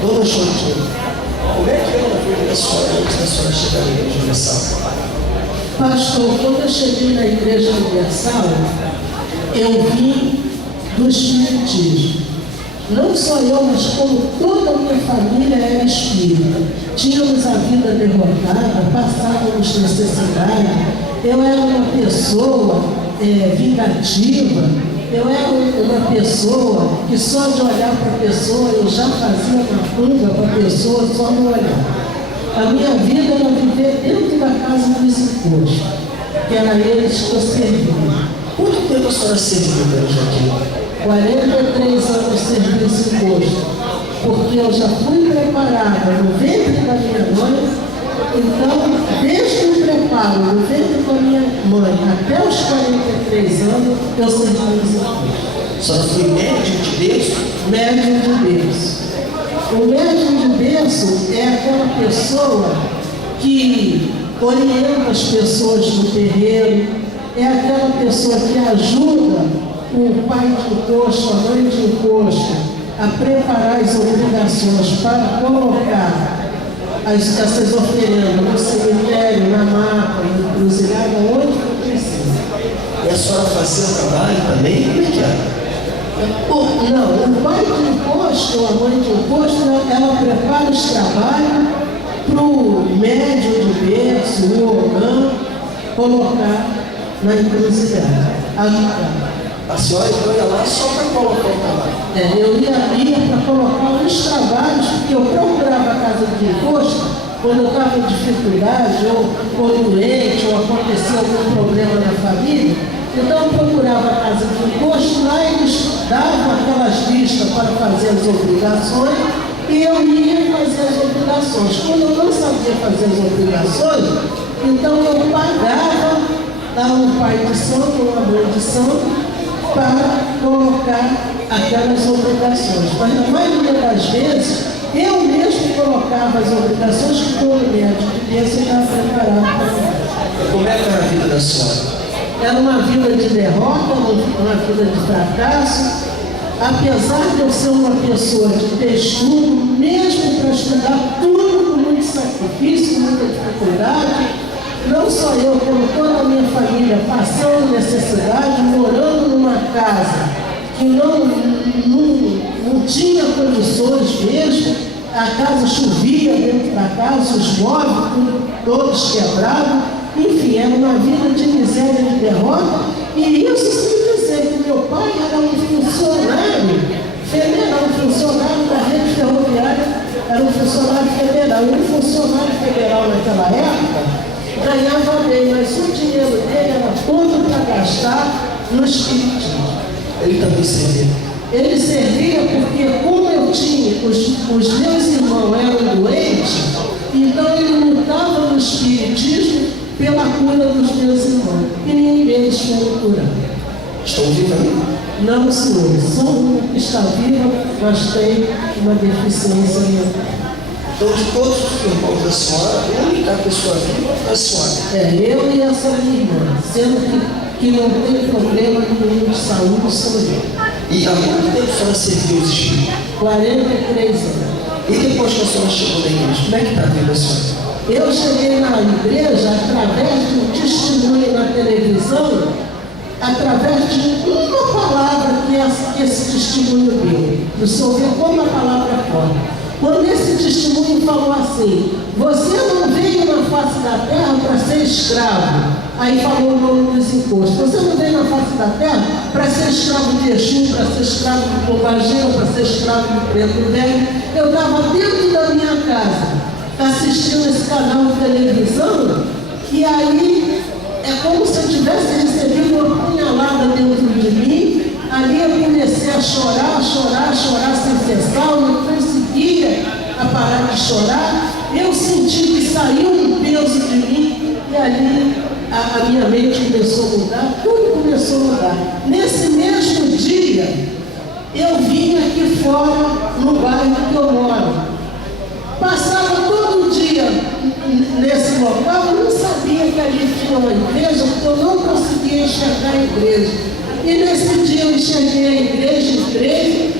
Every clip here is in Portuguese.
Dona Joaquina, como é que era a vida da senhora antes da senhora chegar na Igreja Universal? Pastor, quando eu cheguei na Igreja Universal, eu vim do Espiritismo. Não só eu, mas como toda a minha família era espírita. Tínhamos a vida derrotada, passávamos necessidade. Eu era uma pessoa vingativa. Eu era uma pessoa que só de olhar para a pessoa, eu já fazia uma curva para a pessoa só não olhar. A minha vida era viver dentro da casa dos impostos, que era eles que eu servia. Quanto tempo a senhora serviu, Dona Joaquina? 43 anos de serviço imposto, porque eu já fui preparada no ventre da minha mãe. Então, desde o preparo no ventre da minha mãe até os 43 anos, eu servi os impostos. A senhora foi médium de berço? Médium de berço. O médium de berço é aquela pessoa que orienta as pessoas no terreiro, é aquela pessoa que ajuda o pai de encosto, a mãe de encosto, a preparar as obrigações para colocar essas oferendas no cemitério, na maca, na encruzilhada, onde for preciso. E a senhora fazia o trabalho também? Como é que era? Não, o pai de encosto ou a mãe de encosto, ela prepara os trabalhos para o médium de berço, o orgão, colocar na encruzilhada. A senhora ia lá só para colocar o trabalho? Eu ia para colocar os trabalhos, porque eu procurava a casa de encosto quando eu estava em dificuldade, ou doente, ou acontecia algum problema na família. Então eu procurava a casa de encosto, lá eles davam aquelas listas para fazer as obrigações e eu ia fazer as obrigações. Quando eu não sabia fazer as obrigações, então eu pagava, dava um pai de santo ou uma mãe de santo para colocar aquelas obrigações. Mas na maioria das vezes, eu mesmo colocava as obrigações que todo médico de berço estava preparado para fazer. Como é que era a vida da senhora? Era uma vida de derrota, uma vida de fracasso. Apesar de eu ser uma pessoa de ter estudo, mesmo para estudar tudo com muito sacrifício, com muita dificuldade, não só eu, como toda a minha família, passando necessidade, morando numa casa que não tinha condições mesmo, a casa chovia dentro da casa, os móveis todos quebrados, enfim, era uma vida de miséria e de derrota, e isso sem dizer que meu pai era um funcionário federal, um funcionário da rede ferroviária, era um funcionário federal, e um funcionário federal naquela época ganhava bem, mas o dinheiro dele era todo para gastar no espiritismo. Ele também servia? Ele servia porque, como eu tinha, os meus irmãos eram doentes, então ele lutava no espiritismo pela cura dos meus irmãos. E nenhum deles foi curado. Estão vivos ainda? Não, senhor. Só uma que está viva, mas tem uma deficiência mental. Então, de todos os irmãos da senhora, a única pessoa viva é a senhora. Eu e essa minha irmã, sendo que não tem problema nenhum de saúde, sou eu. E há quanto tempo a senhora serviu os espíritos? 43 anos. E depois que a senhora chegou na igreja, como é que está a vida da senhora? Eu cheguei na igreja através de um testemunho na televisão, através de uma palavra que esse testemunho deu. O senhor vê como a palavra é forte. Quando esse testemunho falou assim: você não veio na face da terra para ser escravo. Aí falou o nome dos impostos. Você não veio na face da terra para ser escravo de Exu, para ser escravo de Pombagira, para ser escravo de Preto Velho. Eu estava dentro da minha casa, assistindo esse canal de televisão, e aí é como se eu tivesse recebido uma punhalada dentro de mim. Ali eu comecei a chorar sem cessar, eu não conseguia parar de chorar. Eu senti que saiu um peso de mim, e ali a minha mente começou a mudar, tudo começou a mudar. Nesse mesmo dia, eu vim aqui fora, no bairro que eu moro. Passava todo dia nesse local, eu não sabia que ali tinha uma igreja, porque eu não conseguia enxergar a igreja. E nesse dia eu enxerguei a igreja, entrei,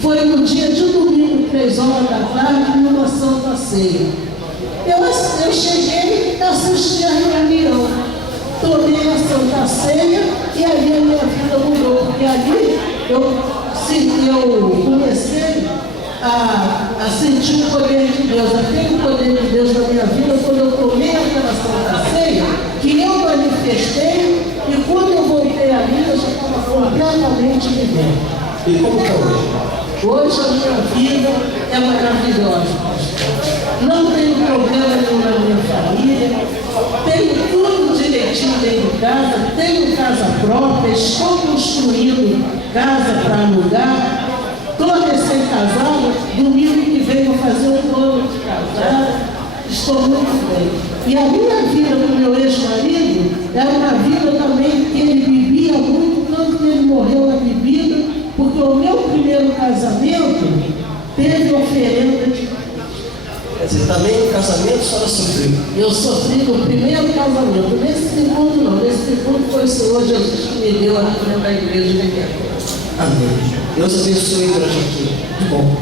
foi no dia de domingo, 3 horas da tarde, numa Santa Ceia. Eu cheguei e assisti a reunião. Tomei a Santa Ceia e ali a minha vida mudou, porque ali eu comecei a sentir o poder de Deus, aquele poder de Deus na minha vida, quando eu tomei aquela Santa Ceia, que eu manifestei, e quando eu voltei ali, eu já estava completamente liberto. E como está hoje? Hoje a minha vida é maravilhosa. Não tenho problema nenhum na minha família, tenho tudo direitinho dentro de casa, tenho casa própria, estou construindo casa para alugar, estou recém-casada, domingo que vem vou fazer um ano de casada, estou muito bem. E a minha vida com meu ex-marido era uma vida também que ele bebia muito, tanto que ele morreu na bebida, porque o meu primeiro casamento teve oferenda de... Quer dizer, também no casamento a senhora sofreu. Eu sofri no primeiro casamento, nesse segundo não, nesse segundo foi o Senhor Jesus que me deu aqui dentro da igreja de Bequeira. Amém. Deus abençoe a igreja aqui. Muito bom.